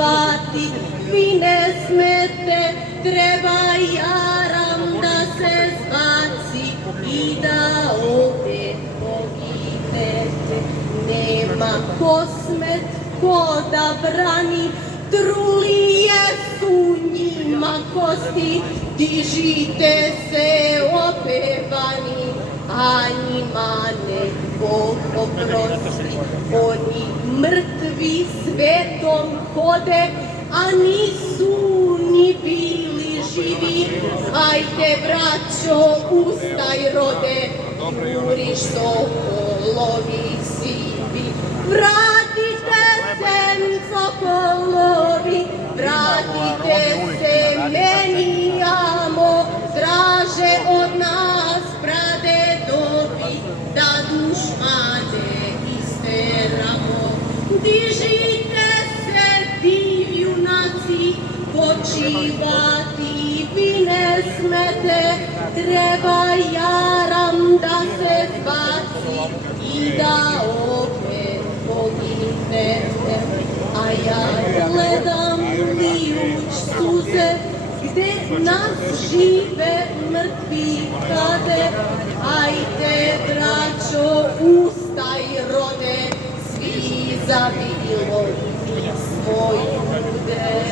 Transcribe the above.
počivati, vi ne smete, treba jaram da se zbaci i da ovdje poginete. Nema ko smet ko da brani, trulije su njima kosti, dižite se opevani, a njima nek Bog oprosti. Oni mrtvi svetom hode, a nisu ni bili živi. Ajde, braćo, ustaj rode, juriš sokolovi sivi. Vratite se, sokolovi, vratite se meni, amo, traže od nas pradedovi, da dušmane isteramo. Dižite se, ti junaci, počivati vi ne smete, treba jaram da se zbaci i da opet poginete. A ja gledam lijuć suze, gde nas žive mrtvi kade. Ajde, braćo, ustaj rode, svi za bilo i svoje ljude.